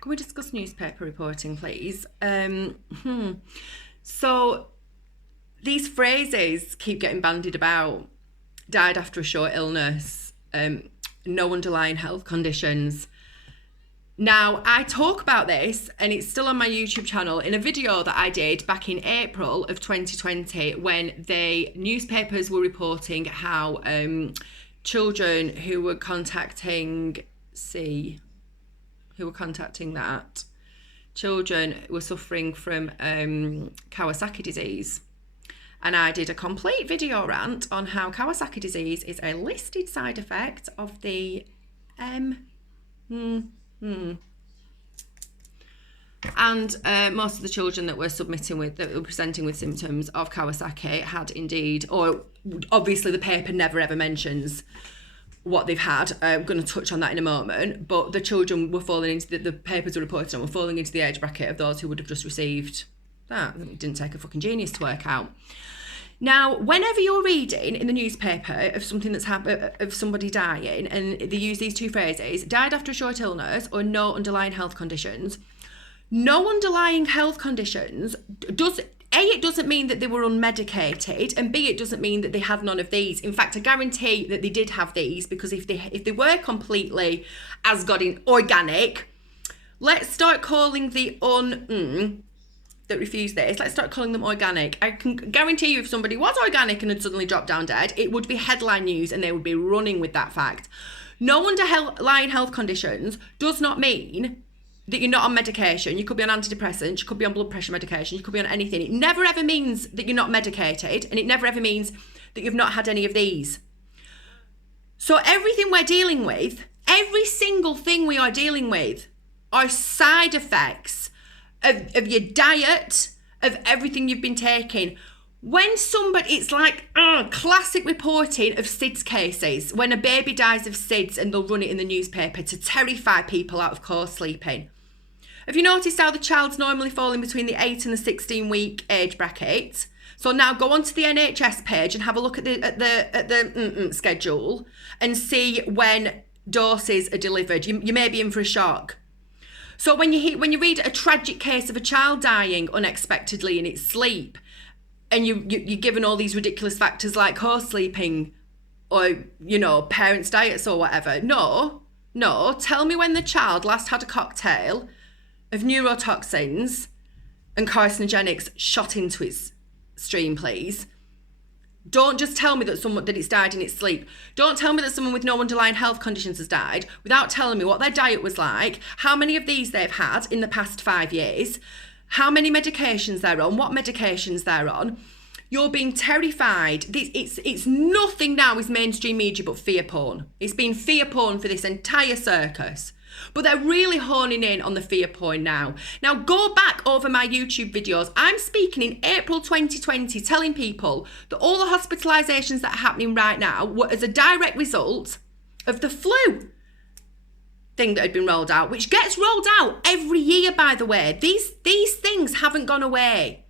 Can we discuss newspaper reporting, please? So these phrases keep getting bandied about. Died after a short illness, no underlying health conditions. Now, I talk about this, and it's still on my YouTube channel, in a video that I did back in April of 2020 when the newspapers were reporting how children who were contacting children were suffering from Kawasaki disease. And I did a complete video rant on how Kawasaki disease is a listed side effect of the And most of the children that were presenting with symptoms of Kawasaki had indeed, or obviously the paper never ever mentions what they've had. I'm going to touch on that in a moment, but the children were falling into, the papers were reported on, were falling into the age bracket of those who would have just received that. It didn't take a fucking genius to work out. Now, whenever you're reading in the newspaper of something that's happened, of somebody dying, and they use these two phrases, died after a short illness or no underlying health conditions, no underlying health conditions it doesn't mean that they were unmedicated, and B, it doesn't mean that they had none of these. In fact, I guarantee that they did have these, because if they were completely, as God in organic, let's start calling the that refuse this, let's start calling them organic. I can guarantee you if somebody was organic and had suddenly dropped down dead, it would be headline news and they would be running with that fact. No underlying health conditions does not mean that you're not on medication. You could be on antidepressants, you could be on blood pressure medication, you could be on anything. It never ever means that you're not medicated, and it never ever means that you've not had any of these. So everything we're dealing with, every single thing we are dealing with, are side effects of your diet, of everything you've been taking. When somebody, it's like classic reporting of SIDS cases, when a baby dies of SIDS and they'll run it in the newspaper to terrify people out of co-sleeping. Have you noticed how the child's normally falling between the 8 and the 16 week age bracket? So now go onto the NHS page and have a look at the schedule and see when doses are delivered. You may be in for a shock. So when you read a tragic case of a child dying unexpectedly in its sleep, and you're given all these ridiculous factors like co-sleeping or, parents' diets or whatever. No, tell me when the child last had a cocktail of neurotoxins and carcinogenics shot into its stream, please. Don't just tell me that it's died in its sleep. Don't tell me that someone with no underlying health conditions has died without telling me what their diet was like, how many of these they've had in the past 5 years, how many medications they're on, what medications they're on. You're being terrified. It's nothing now is mainstream media but fear porn. It's been fear porn for this entire circus. But they're really honing in on the fear porn now. Now go back over my YouTube videos. I'm speaking in April 2020, telling people that all the hospitalisations that are happening right now were as a direct result of the flu thing that had been rolled out, which gets rolled out every year, by the way. These things haven't gone away.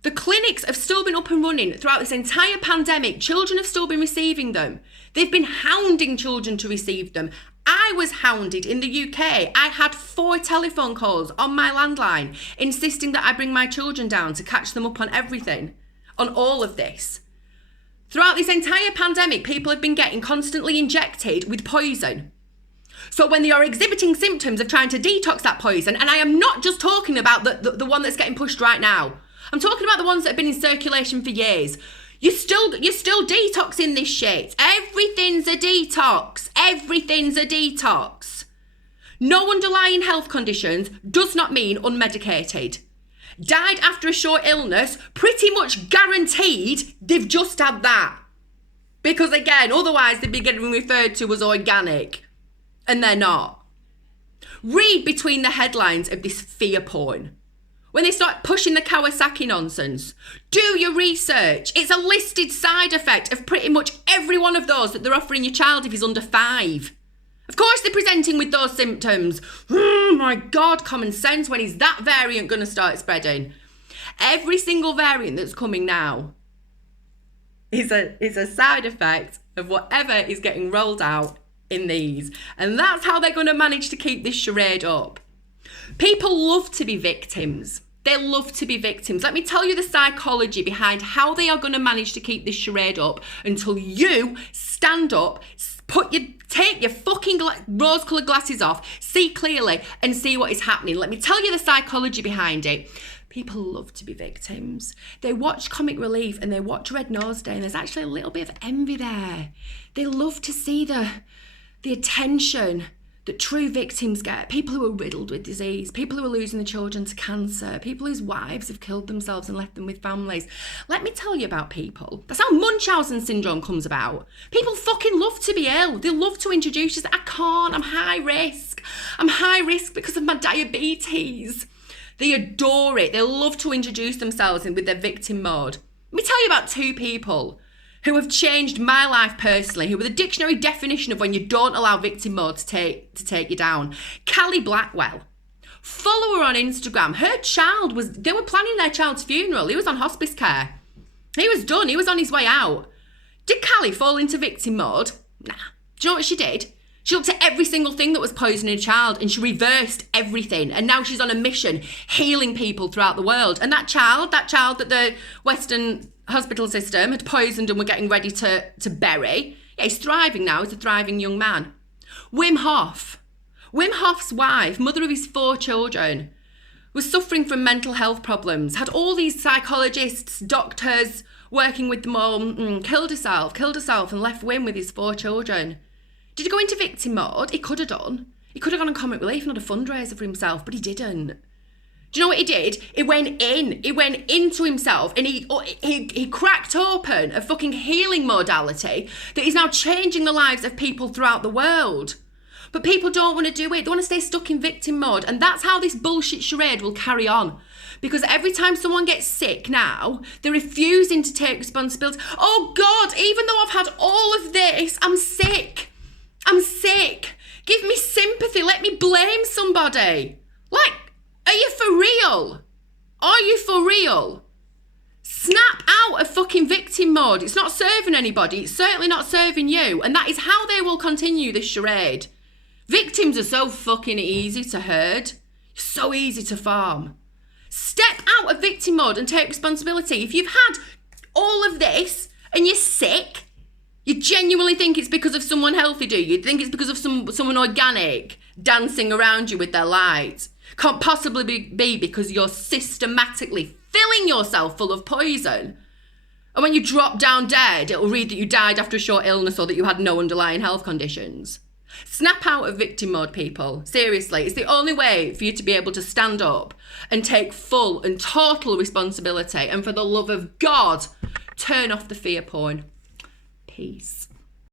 The clinics have still been up and running throughout this entire pandemic. Children have still been receiving them. They've been hounding children to receive them. I was hounded in the UK. I had 4 telephone calls on my landline insisting that I bring my children down to catch them up on everything, on all of this. Throughout this entire pandemic, people have been getting constantly injected with poison. So when they are exhibiting symptoms of trying to detox that poison, and I am not just talking about the one that's getting pushed right now, I'm talking about the ones that have been in circulation for years. You're still detoxing this shit. Everything's a detox. Everything's a detox. No underlying health conditions does not mean unmedicated. Died after a short illness, pretty much guaranteed they've just had that. Because again, otherwise they'd be getting referred to as organic. And they're not. Read between the headlines of this fear porn. When they start pushing the Kawasaki nonsense, do your research. It's a listed side effect of pretty much every one of those that they're offering your child if he's under 5. Of course they're presenting with those symptoms. Oh my God, common sense. When is that variant going to start spreading? Every single variant that's coming now is a side effect of whatever is getting rolled out in these. And that's how they're going to manage to keep this charade up. People love to be victims. They love to be victims. Let me tell you the psychology behind how they are going to manage to keep this charade up until you stand up, take your fucking rose-coloured glasses off, see clearly and see what is happening. Let me tell you the psychology behind it. People love to be victims. They watch Comic Relief and they watch Red Nose Day, and there's actually a little bit of envy there. They love to see the attention that true victims get. People who are riddled with disease, people who are losing their children to cancer, people whose wives have killed themselves and left them with families. Let me tell you about people. That's how Munchausen syndrome comes about. People fucking love to be ill. They love to introduce us. I can't, I'm high risk. I'm high risk because of my diabetes. They adore it. They love to introduce themselves with their victim mode. Let me tell you about two people who have changed my life personally, who were the dictionary definition of when you don't allow victim mode to take you down. Callie Blackwell. Follow her on Instagram. Her child they were planning their child's funeral. He was on hospice care. He was done. He was on his way out. Did Callie fall into victim mode? Nah. Do you know what she did? She looked at every single thing that was poisoning a child and she reversed everything. And now she's on a mission healing people throughout the world. And that child that the Western hospital system had poisoned and were getting ready to bury, yeah, he's thriving now. He's a thriving young man. Wim Hof. Wim Hof's wife, mother of his 4 children, was suffering from mental health problems, had all these psychologists, doctors working with them all, killed herself and left Wim with his 4 children. Did he go into victim mode? He could have done. He could have gone on Comic Relief and had a fundraiser for himself, but he didn't. Do you know what he did? He went into himself and he cracked open a fucking healing modality that is now changing the lives of people throughout the world. But people don't want to do it. They want to stay stuck in victim mode. And that's how this bullshit charade will carry on. Because every time someone gets sick now, they're refusing to take responsibility. Oh God, even though I've had all of this, I'm sick. I'm sick. Give me sympathy. Let me blame somebody. Like, are you for real? Are you for real? Snap out of fucking victim mode. It's not serving anybody. It's certainly not serving you. And that is how they will continue this charade. Victims are so fucking easy to herd. So easy to farm. Step out of victim mode and take responsibility. If you've had all of this and you're sick, you genuinely think it's because of someone healthy, do you? You think it's because of someone organic dancing around you with their light. Can't possibly be because you're systematically filling yourself full of poison. And when you drop down dead, it'll read that you died after a short illness or that you had no underlying health conditions. Snap out of victim mode, people. Seriously, it's the only way for you to be able to stand up and take full and total responsibility. And for the love of God, turn off the fear porn. Peace.